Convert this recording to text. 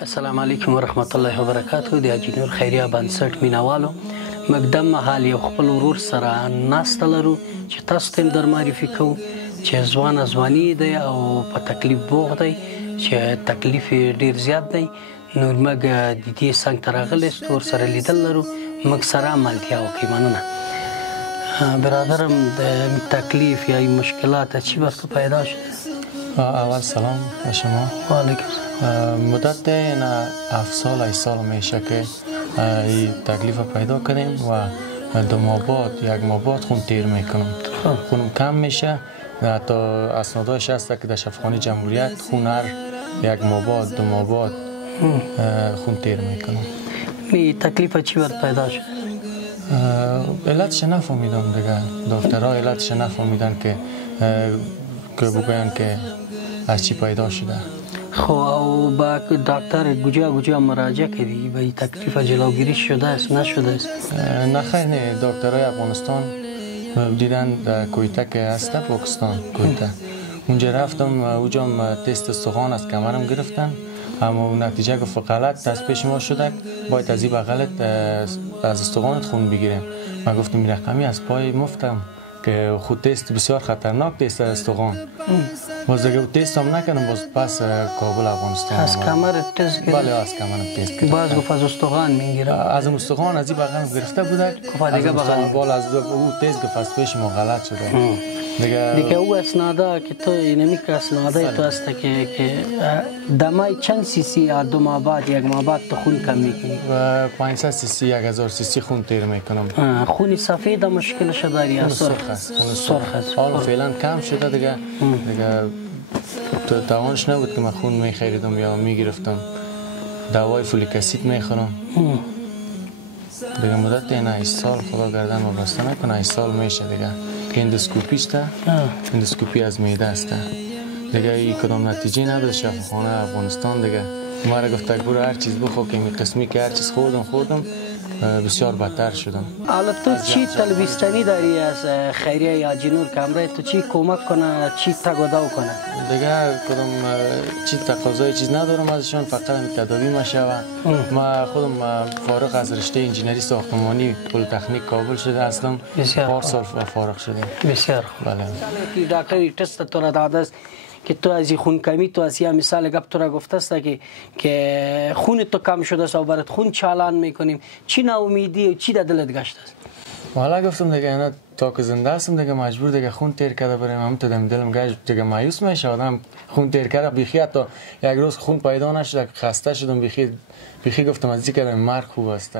السلام علیکم ورحمت الله وبرکاته. د اجینور خیریه بنسټ مینوالو مقدم محل یو خپل ورور سره ناسته لرو چې تاسو ته در معرفي کوو چې ځواني دی او په تکلیف بوغ دی چې تکلیف ډیر زیات دی. نور موږ د دې څنګه ته راغلی ستور سره لیدل لرو موږ سره ملتیا وکړي. مننه برادرم. د تکلیف یا مشکلات چی وقت پیدا شده؟ اول سلام به شما. و علیکم. مدت این 7 سال 8 سال میشه که این تکلیف پیدا کردیم و 2 ماه بعد 1 ماه بعد خون تیر میکنم. خونم کم میشه. حتی اسنادش هست که در شفاخانه جمهوریت خون هر 1 ماه بعد 2 ماه بعد خون تیر میکنم. می تکلیف چی وقت پیدا شد؟ علتش نفهمیدم دیگه. دکترها علتش نفهمیدن که بگوین که از چی پیدا شده. خب او با دکتر کجا مراجعه کردی؟ به این تکلیف جلوگیری شده است نشده است؟ نه خیر نه. دکترای افغانستان دیدن در کویته که هست پاکستان کویته. اونجا رفتم اونجا تست استخوان از کمرم گرفتن اما نتیجه گفت غلط دست پیش ما شده باید از این بغلت از استخوانت خون بگیریم. من گفتم این رقمی از پای مفتم که خود تست بسیار خطرناک تست استخوان. باز دیگه تست هم نکردم باز پس کابل افغانستان. از کمر تست گرفت؟ بله از کمرم تست گرفت. باز گفت از استخوان میگیرم. از استخوان از این بغلم گرفته بوده. گفت دیگه بغل بالا از او تست گفت از پیش ما غلط شده. دیگه او اسناده که تو اینمی که اسناده تو هست که دمای چند سی سی 2 ماه بعد 1 ماه بعد تو خون کم میکنی؟ 500 سی سی 1000 سی سی خون تیر میکنم. خون سفید مشکلش داری یا سرخ است؟ سرخ است. حالا فعلا کم شده دیگه توانش نبود که من خون میخریدم یا میگرفتم. دوای فولیک اسید میخورم. دیگه مدت این 8 سال خدا گردن وابسته نکنه 8 سال میشه دیگه که اندوسکوپیش ده. اندوسکوپی از معده است دیگه. این کدام نتیجه نداشت. شفاخانه افغانستان دیگه ما را گفت برو هر چیز بخور که می قسمی که هر چیز خوردم بسیار بدتر شدم. حالا تو چی طلبیستنی داری از خیریه یا اجینور کامرای تو چی کمک کنه چی تگوداو کنه؟ دیگه کدام چی تقاضای چیز ندارم ازشان فقط همین تداوی مشوه. ما خودم فارغ از رشته انجینری ساختمانی پلی‌تکنیک کابل شده هستم. 4 سال فارغ شده. بسیار بله. دکتری تست تو را داده است که تو از خون کمی تو از یا مثال گپ تو را گفته است که خون تو کم شده است و برات خون چالان میکنیم. چی ناامیدی و چی در دلت گشت است؟ حالا گفتم دیگه اینا تا که زنده هستم دیگه مجبور دیگه خون تیر کرده بریم. هم تو دلم گشت دیگه مایوس میشه آدم. خون تیر کرده بیخی حتی 1 روز خون پیدا نشد خسته شدم بیخی گفتم از این که مرگ خوب است.